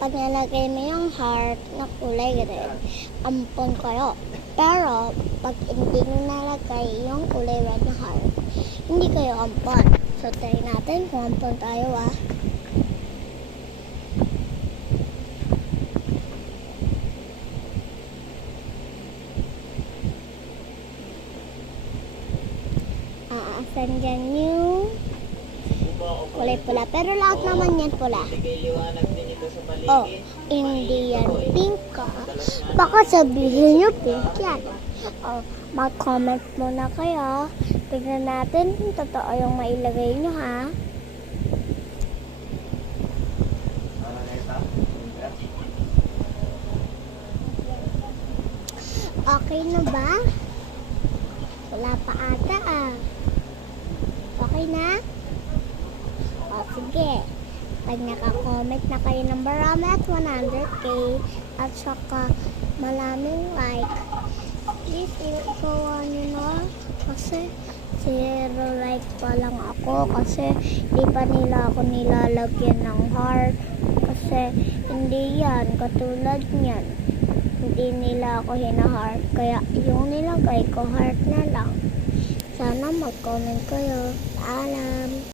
pag nalagay mo yung heart na kulay red, ampon kayo. Pero, pag hindi nyo nalagay yung kulay red na heart, hindi kayo ampon. So, try natin kung ampon tayo Aasan dyan yung kulay pula. Pero lahat naman yan pula. Oh, hindi yan pink ka. Baka sabihin nyo pink yan. Oh, mag-comment muna kayo. Tignan natin kung totoo yung mailagay nyo, ha? Okay na ba? Wala pa ata, Okay na? O, sige. Pag naka-comment na kayo ng marami at 100k at saka maraming like, please i-show nyo na kasi 0 like pa lang ako kasi di pa nila ako nilalagyan ng heart kasi hindi yan katulad niyan, hindi nila ako hina-heart kaya yung nilagay ko heart na lang. Sana mag-comment kayo. Paalam.